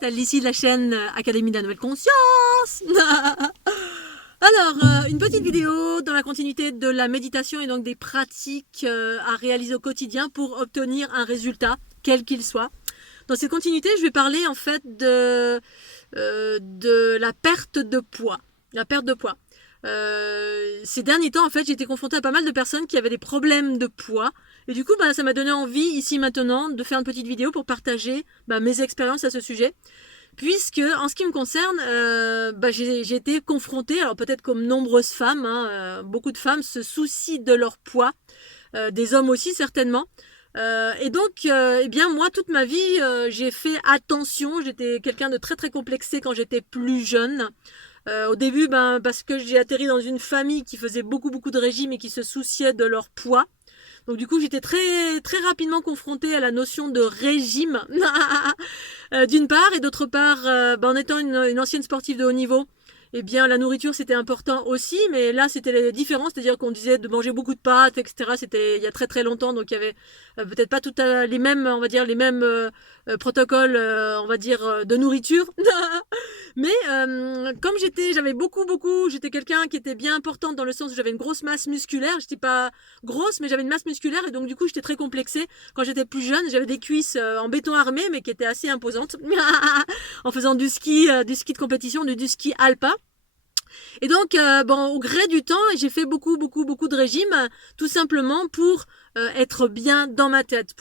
direct, ici de la chaîne Académie de la Nouvelle Conscience. Alors, une petite vidéo dans la continuité de la méditation et donc des pratiques à réaliser au quotidien pour obtenir un résultat, quel qu'il soit. Dans cette continuité, je vais parler en fait de la perte de poids. La perte de poids. Ces derniers temps, en fait, j'ai été confrontée à pas mal de personnes qui avaient des problèmes de poids. Et du coup, ça m'a donné envie, ici maintenant, de faire une petite vidéo pour partager mes expériences à ce sujet. Puisque, en ce qui me concerne, j'ai été confrontée, alors peut-être comme nombreuses femmes, beaucoup de femmes se soucient de leur poids, des hommes aussi certainement. Et donc, moi, toute ma vie, j'ai fait attention. J'étais quelqu'un de très très complexé quand j'étais plus jeune. Au début, parce que j'ai atterri dans une famille qui faisait beaucoup de régimes et qui se souciait de leur poids. Donc du coup, j'étais très très rapidement confrontée à la notion de régime, d'une part, et d'autre part, en étant une ancienne sportive de haut niveau, eh bien la nourriture c'était important aussi, mais là c'était différent, c'est-à-dire qu'on disait de manger beaucoup de pâtes, etc. C'était il y a très très longtemps, donc il y avait peut-être pas tout les mêmes, on va dire les mêmes protocoles, on va dire de nourriture. Mais comme j'avais j'étais quelqu'un qui était bien importante dans le sens où j'avais une grosse masse musculaire. J'étais pas grosse, mais j'avais une masse musculaire et donc du coup j'étais très complexée. Quand j'étais plus jeune, j'avais des cuisses en béton armé, mais qui étaient assez imposantes, en faisant du ski de compétition, du ski alpin. Et donc, au gré du temps, j'ai fait beaucoup de régimes, tout simplement pour être bien dans ma tête.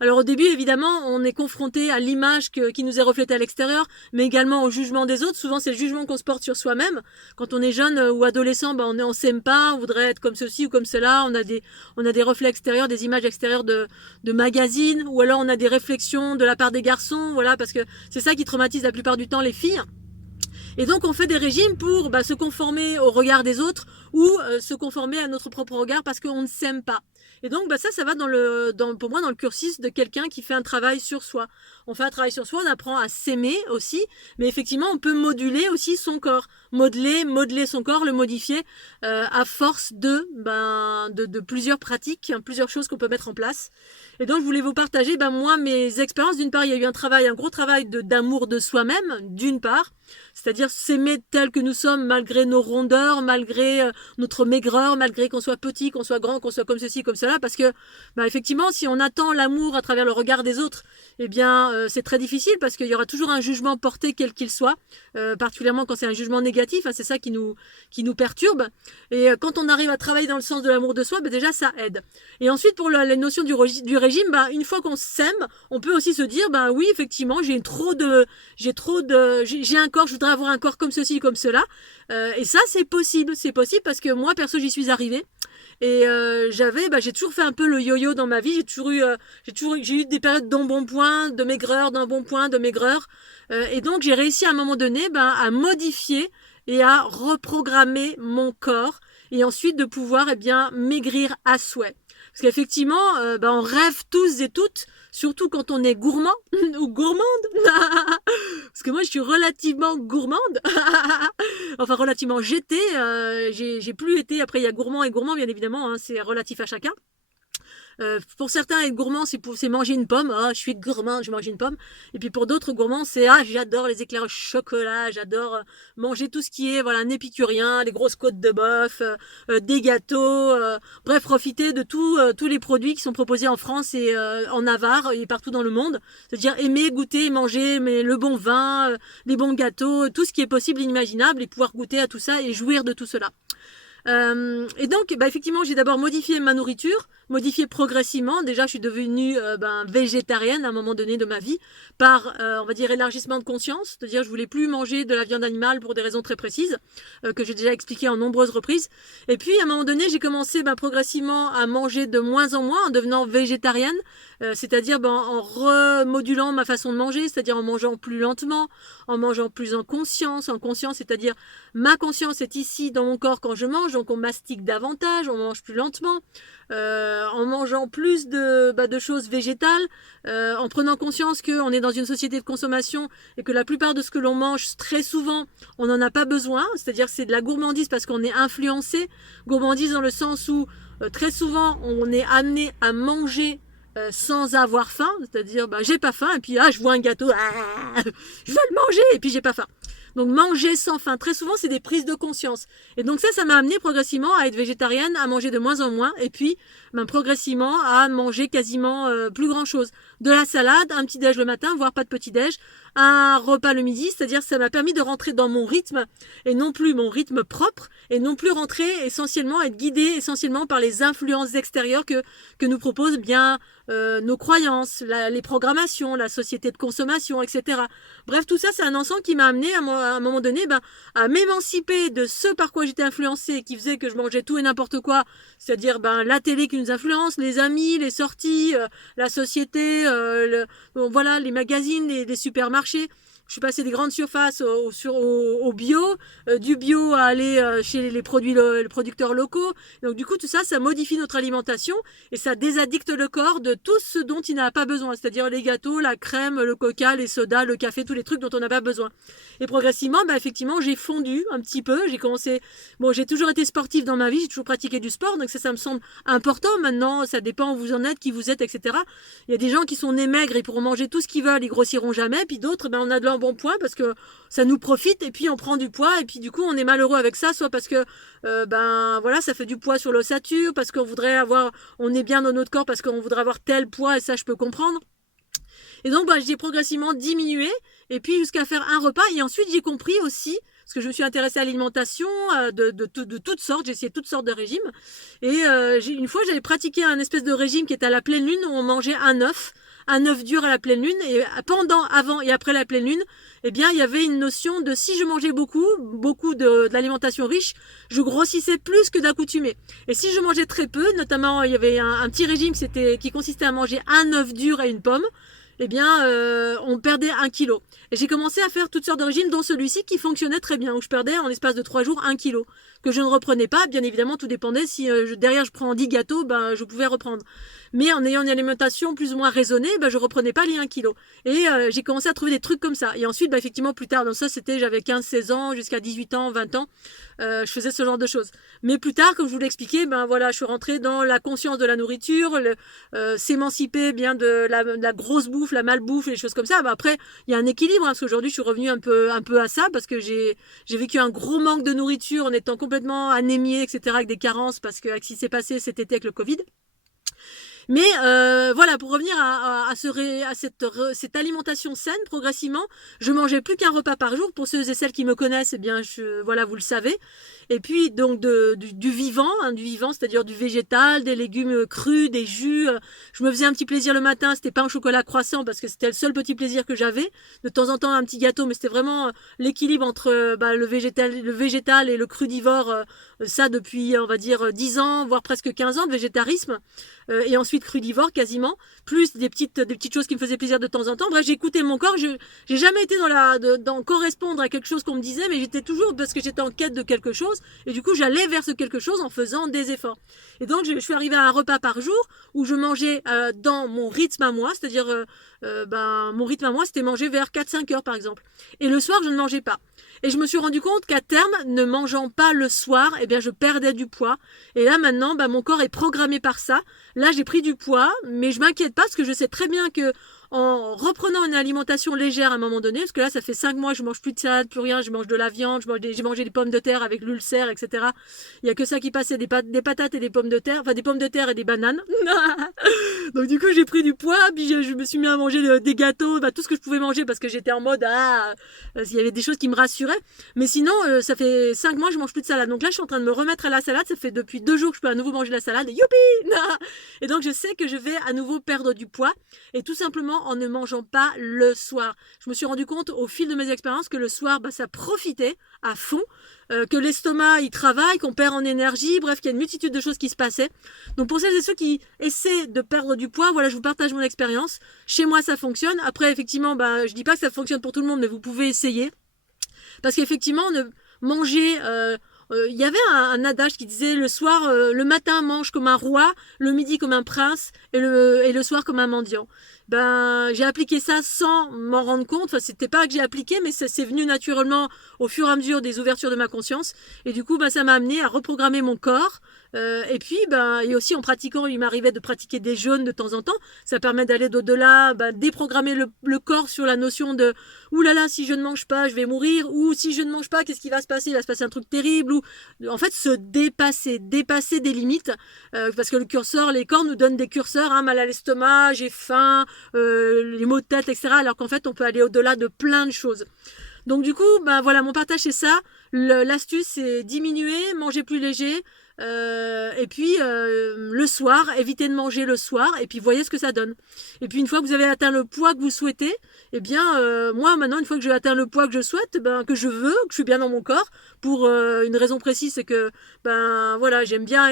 Alors au début, évidemment, on est confronté à l'image qui nous est reflétée à l'extérieur, mais également au jugement des autres. Souvent, c'est le jugement qu'on se porte sur soi-même. Quand on est jeune ou adolescent, on s'aime pas, on voudrait être comme ceci ou comme cela. On a des reflets extérieurs, des images extérieures de magazines, ou alors on a des réflexions de la part des garçons, voilà, parce que c'est ça qui traumatise la plupart du temps les filles. Et donc on fait des régimes pour se conformer au regard des autres ou se conformer à notre propre regard parce qu'on ne s'aime pas. Et donc ça va pour moi dans le cursus de quelqu'un qui fait un travail sur soi. On fait un travail sur soi, on apprend à s'aimer aussi, mais effectivement on peut moduler aussi son corps, modeler son corps, le modifier à force de plusieurs pratiques, plusieurs choses qu'on peut mettre en place. Et donc je voulais vous partager moi mes expériences. D'une part, il y a eu un gros travail d'amour de soi-même, d'une part, c'est-à-dire s'aimer tel que nous sommes malgré nos rondeurs, malgré notre maigreur, malgré qu'on soit petit, qu'on soit grand, qu'on soit comme ceci, comme cela, parce que effectivement, si on attend l'amour à travers le regard des autres, c'est très difficile parce qu'il y aura toujours un jugement porté quel qu'il soit, particulièrement quand c'est un jugement négatif, c'est ça qui nous perturbe. Et quand on arrive à travailler dans le sens de l'amour de soi, déjà ça aide. Et ensuite pour la notion du régime, une fois qu'on s'aime, on peut aussi se dire oui, effectivement, j'ai un corps, je voudrais avoir un corps comme ceci, comme cela. Et ça, c'est possible parce que moi, perso, j'y suis arrivée. Et j'ai toujours fait un peu le yo-yo dans ma vie. J'ai eu des périodes d'embonpoint, de maigreur, d'embonpoint, de maigreur. Et donc, j'ai réussi à un moment donné à modifier et à reprogrammer mon corps. Et ensuite, de pouvoir maigrir à souhait. Parce qu'effectivement, on rêve tous et toutes, surtout quand on est gourmand ou gourmande. Parce que moi, je suis relativement gourmande. Enfin, relativement, j'ai plus été. Après, il y a gourmand et gourmand, bien évidemment, c'est relatif à chacun. Pour certains, être gourmand, c'est manger une pomme. Je suis gourmand, je mange une pomme. Et puis pour d'autres, gourmands, c'est j'adore les éclairs au chocolat, j'adore manger tout ce qui est un épicurien, les grosses côtes de bœuf, des gâteaux, bref, profiter de tous les produits qui sont proposés en France et en Navarre et partout dans le monde. C'est-à-dire aimer, goûter, manger, mais le bon vin, les bons gâteaux, tout ce qui est possible, inimaginable, et pouvoir goûter à tout ça et jouir de tout cela. Et donc, effectivement, j'ai d'abord modifié ma nourriture, modifié progressivement. Déjà, je suis devenue végétarienne à un moment donné de ma vie par, on va dire, élargissement de conscience. C'est-à-dire, je voulais plus manger de la viande animale pour des raisons très précises que j'ai déjà expliquées en nombreuses reprises. Et puis, à un moment donné, j'ai commencé progressivement à manger de moins en moins en devenant végétarienne, c'est-à-dire en remodulant ma façon de manger, c'est-à-dire en mangeant plus lentement, en mangeant plus en conscience, c'est-à-dire ma conscience est ici dans mon corps quand je mange, donc on mastique davantage, on mange plus lentement, en mangeant plus de choses végétales, en prenant conscience qu'on est dans une société de consommation et que la plupart de ce que l'on mange, très souvent, on n'en a pas besoin, c'est-à-dire c'est de la gourmandise parce qu'on est influencé, gourmandise dans le sens où très souvent on est amené à manger sans avoir faim, c'est-à-dire j'ai pas faim et puis je vois un gâteau, je veux le manger et puis j'ai pas faim. Donc manger sans faim, très souvent c'est des prises de conscience. Et donc ça m'a amené progressivement à être végétarienne, à manger de moins en moins et puis progressivement à manger quasiment plus grand chose. De la salade, un petit déj le matin, voire pas de petit déj, un repas le midi, c'est-à-dire ça m'a permis de rentrer dans mon rythme et non plus mon rythme propre et non plus rentrer essentiellement, être guidée essentiellement par les influences extérieures que nous proposent bien nos croyances, les programmations, la société de consommation, etc. Bref, tout ça, c'est un ensemble qui m'a amené à un moment donné à m'émanciper de ce par quoi j'étais influencée, qui faisait que je mangeais tout et n'importe quoi, c'est-à-dire la télé qui nous influence, les amis, les sorties, la société, voilà, les magazines, les supermarchés. Je suis passée des grandes surfaces au bio, du bio à aller chez les producteurs locaux. Donc du coup, tout ça, ça modifie notre alimentation et ça désaddicte le corps de tout ce dont il n'a pas besoin, c'est-à-dire les gâteaux, la crème, le coca, les sodas, le café, tous les trucs dont on n'a pas besoin. Et progressivement, effectivement, j'ai fondu un petit peu. J'ai commencé. Bon, j'ai toujours été sportive dans ma vie, j'ai toujours pratiqué du sport, donc ça me semble important. Maintenant, ça dépend où vous en êtes, qui vous êtes, etc. Il y a des gens qui sont nés maigres, ils pourront manger tout ce qu'ils veulent, ils grossiront jamais. Puis d'autres, on a de bon point parce que ça nous profite et puis on prend du poids et puis du coup on est malheureux avec ça, soit parce que voilà, ça fait du poids sur l'ossature, parce qu'on voudrait on est bien dans notre corps parce qu'on voudrait avoir tel poids, et ça je peux comprendre. Et donc j'ai progressivement diminué et puis jusqu'à faire un repas. Et ensuite j'ai compris aussi, parce que je me suis intéressée à l'alimentation de toutes sortes, j'ai essayé toutes sortes de régimes. Et une fois j'avais pratiqué un espèce de régime qui était à la pleine lune où on mangeait un œuf dur à la pleine lune, et avant et après la pleine lune, eh bien, il y avait une notion de si je mangeais beaucoup de l'alimentation riche, je grossissais plus que d'accoutumée. Et si je mangeais très peu, notamment, il y avait un petit régime qui consistait à manger un œuf dur et une pomme, eh bien, on perdait 1 kilo. Et j'ai commencé à faire toutes sortes de régimes, dont celui-ci qui fonctionnait très bien, où je perdais en l'espace de 3 jours 1 kilo, que je ne reprenais pas. Bien évidemment, tout dépendait. Si derrière je prends 10 gâteaux, je pouvais reprendre. Mais en ayant une alimentation plus ou moins raisonnée, je reprenais pas les 1 kilo. Et j'ai commencé à trouver des trucs comme ça. Et ensuite, effectivement, plus tard, dans ça, j'avais 15-16 ans, jusqu'à 18 ans, 20 ans, je faisais ce genre de choses. Mais plus tard, comme je vous l'ai expliqué, voilà, je suis rentrée dans la conscience de la nourriture, s'émanciper bien de la grosse bouffe, la malbouffe, les choses comme ça. Après, il y a un équilibre, parce qu'aujourd'hui, je suis revenue un peu à ça, parce que j'ai vécu un gros manque de nourriture en étant complètement anémiée, etc., avec des carences, parce que avec ce qui s'est passé cet été avec le Covid. Mais voilà, pour revenir à cette alimentation saine, progressivement, je mangeais plus qu'un repas par jour. Pour ceux et celles qui me connaissent, eh bien, voilà, vous le savez. Et puis donc du vivant, c'est-à-dire du végétal, des légumes crus, des jus. Je me faisais un petit plaisir le matin, c'était pain au chocolat croissant parce que c'était le seul petit plaisir que j'avais. De temps en temps un petit gâteau, mais c'était vraiment l'équilibre entre le végétal et le crudivore. Ça depuis, on va dire, 10 ans, voire presque 15 ans de végétarisme. Et ensuite crudivore quasiment, plus des petites choses qui me faisaient plaisir de temps en temps. Bref, j'écoutais mon corps, j'ai jamais été dans correspondre à quelque chose qu'on me disait, mais j'étais toujours, parce que j'étais en quête de quelque chose, et du coup j'allais vers ce quelque chose en faisant des efforts. Et donc je suis arrivée à un repas par jour où je mangeais dans mon rythme à moi, c'est-à-dire mon rythme à moi c'était manger vers 4-5 heures par exemple. Et le soir je ne mangeais pas. Et je me suis rendu compte qu'à terme, ne mangeant pas le soir, eh bien je perdais du poids. Et là maintenant, mon corps est programmé par ça. Là j'ai pris du poids, mais je m'inquiète pas parce que je sais très bien que en reprenant une alimentation légère à un moment donné, parce que là ça fait 5 mois, je mange plus de salade, plus rien, je mange de la viande, j'ai mangé des pommes de terre avec l'ulcère, etc. Il y a que ça qui passait, des patates et des pommes de terre, enfin des pommes de terre et des bananes. Donc du coup j'ai pris du poids, puis je me suis mis à manger des gâteaux, tout ce que je pouvais manger parce que j'étais en mode il y avait des choses qui me rassuraient. Mais sinon ça fait 5 mois je mange plus de salade. Donc là je suis en train de me remettre à la salade, ça fait depuis 2 jours que je peux à nouveau manger de la salade. Youpi. Et donc je sais que je vais à nouveau perdre du poids, et tout simplement en ne mangeant pas le soir. Je me suis rendu compte au fil de mes expériences que le soir, ça profitait à fond, que l'estomac il travaille, qu'on perd en énergie, bref, qu'il y a une multitude de choses qui se passaient. Donc pour celles et ceux qui essaient de perdre du poids, voilà, je vous partage mon expérience. Chez moi, ça fonctionne. Après, effectivement, je dis pas que ça fonctionne pour tout le monde, mais vous pouvez essayer. Parce qu'effectivement, manger... il y avait un adage qui disait le soir, le matin mange comme un roi, le midi comme un prince et le soir comme un mendiant. j'ai appliqué ça sans m'en rendre compte. Enfin, c'était pas que j'ai appliqué, mais ça c'est venu naturellement au fur et à mesure des ouvertures de ma conscience. Et du coup, ça m'a amené à reprogrammer mon corps. Et puis, et aussi en pratiquant, il m'arrivait de pratiquer des jeûnes de temps en temps. Ça permet d'aller d'au-delà, déprogrammer le corps sur la notion de ouh là là, si je ne mange pas, je vais mourir. Ou si je ne mange pas, qu'est-ce qui va se passer? Il va se passer un truc terrible. Ou en fait, se dépasser des limites. Parce que les corps nous donnent des curseurs, hein, mal à l'estomac, j'ai faim, les maux de tête, etc. Alors qu'en fait, on peut aller au-delà de plein de choses. Donc du coup, voilà, mon partage c'est ça. L'astuce c'est diminuer, manger plus léger. Et puis le soir, évitez de manger le soir et puis voyez ce que ça donne. Et puis une fois que vous avez atteint le poids que vous souhaitez, moi maintenant une fois que j'ai atteint le poids que je souhaite, que je veux, que je suis bien dans mon corps, pour une raison précise, c'est que voilà, j'aime bien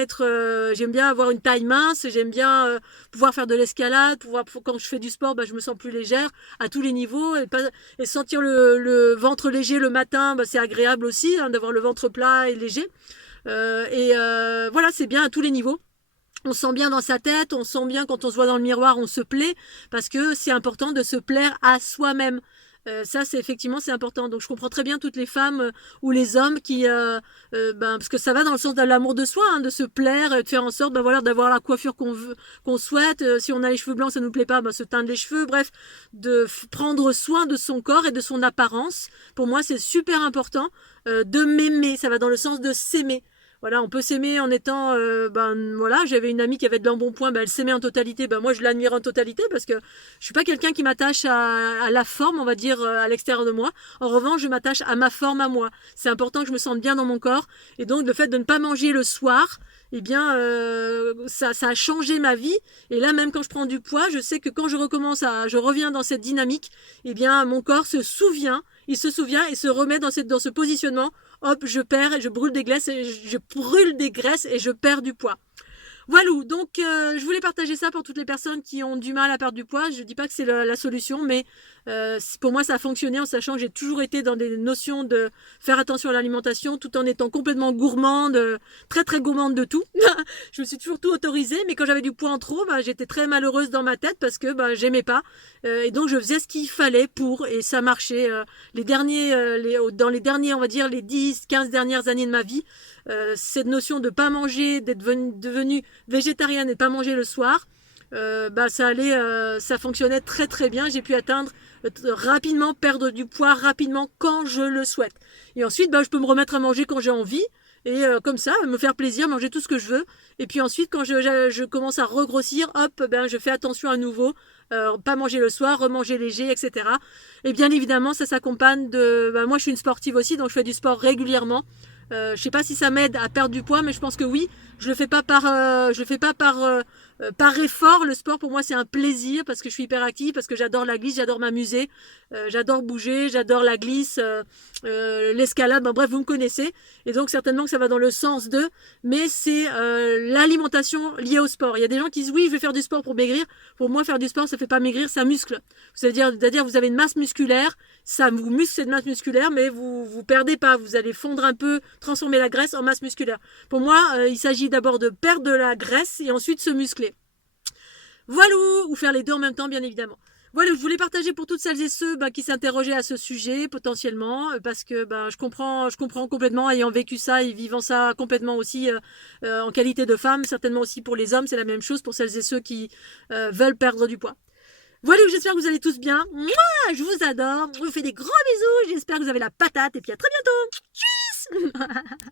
avoir une taille mince, j'aime bien pouvoir faire de l'escalade, quand je fais du sport, je me sens plus légère à tous les niveaux et sentir le ventre léger le matin, c'est agréable aussi, hein, d'avoir le ventre plat et léger. Voilà, c'est bien à tous les niveaux. On se sent bien dans sa tête, on se sent bien quand on se voit dans le miroir, on se plaît, parce que c'est important de se plaire à soi-même. Ça, c'est important. Donc, je comprends très bien toutes les femmes ou les hommes qui, parce que ça va dans le sens de l'amour de soi, hein, de se plaire, de faire en sorte, voilà, d'avoir la coiffure qu'on veut, qu'on souhaite. Si on a les cheveux blancs, ça nous plaît pas, se teindre les cheveux. Bref, de prendre soin de son corps et de son apparence. Pour moi, c'est super important de m'aimer. Ça va dans le sens de s'aimer. Voilà, on peut s'aimer en étant, voilà, j'avais une amie qui avait de l'embonpoint, elle s'aimait en totalité, moi je l'admire en totalité parce que je suis pas quelqu'un qui m'attache à la forme, on va dire, à l'extérieur de moi. En revanche, je m'attache à ma forme à moi. C'est important que je me sente bien dans mon corps et donc le fait de ne pas manger le soir, ça a changé ma vie. Et là, même quand je prends du poids, je sais que quand je reviens dans cette dynamique, mon corps se souvient et se remet dans ce positionnement. Hop, je brûle des graisses et je perds du poids. Voilà, donc je voulais partager ça pour toutes les personnes qui ont du mal à perdre du poids. Je dis pas que c'est la solution, mais pour moi ça a fonctionné en sachant que j'ai toujours été dans des notions de faire attention à l'alimentation tout en étant complètement gourmande, très très gourmande de tout. Je me suis toujours tout autorisée, mais quand j'avais du poids en trop, j'étais très malheureuse dans ma tête parce que j'aimais pas. Et donc je faisais ce qu'il fallait et ça marchait. Dans les derniers, on va dire les 10-15 dernières années de ma vie, cette notion de pas manger, d'être devenue végétarienne et de pas manger le soir, ça fonctionnait très très bien. J'ai pu rapidement perdre du poids rapidement quand je le souhaite. Et ensuite, je peux me remettre à manger quand j'ai envie et comme ça, me faire plaisir, manger tout ce que je veux. Et puis ensuite, quand je commence à regrossir, hop, je fais attention à nouveau. Pas manger le soir, remanger léger, etc. Et bien évidemment, ça s'accompagne de... moi, je suis une sportive aussi, donc je fais du sport régulièrement. Je sais pas si ça m'aide à perdre du poids, mais je pense que oui. Je le fais pas par effort. Le sport pour moi c'est un plaisir parce que je suis hyper active, parce que j'adore la glisse, j'adore m'amuser, j'adore bouger, j'adore la glisse, l'escalade. Bref, vous me connaissez. Et donc certainement que ça va dans le sens de. Mais c'est l'alimentation liée au sport. Il y a des gens qui disent oui, je vais faire du sport pour maigrir. Pour moi, faire du sport, ça fait pas maigrir, ça muscle. C'est-à-dire vous avez une masse musculaire, ça vous muscle cette masse musculaire, mais vous perdez pas. Vous allez fondre un peu, transformer la graisse en masse musculaire. Pour moi, il s'agit d'abord de perdre de la graisse et ensuite se muscler. Voilà, ou faire les deux en même temps, bien évidemment. Voilà, je voulais partager pour toutes celles et ceux qui s'interrogeaient à ce sujet potentiellement, parce que je comprends complètement, ayant vécu ça et vivant ça complètement aussi en qualité de femme, certainement aussi pour les hommes, c'est la même chose pour celles et ceux qui veulent perdre du poids. Voilà, j'espère que vous allez tous bien. Mouah, je vous adore, je vous fais des gros bisous, j'espère que vous avez la patate et puis à très bientôt. Tchuss.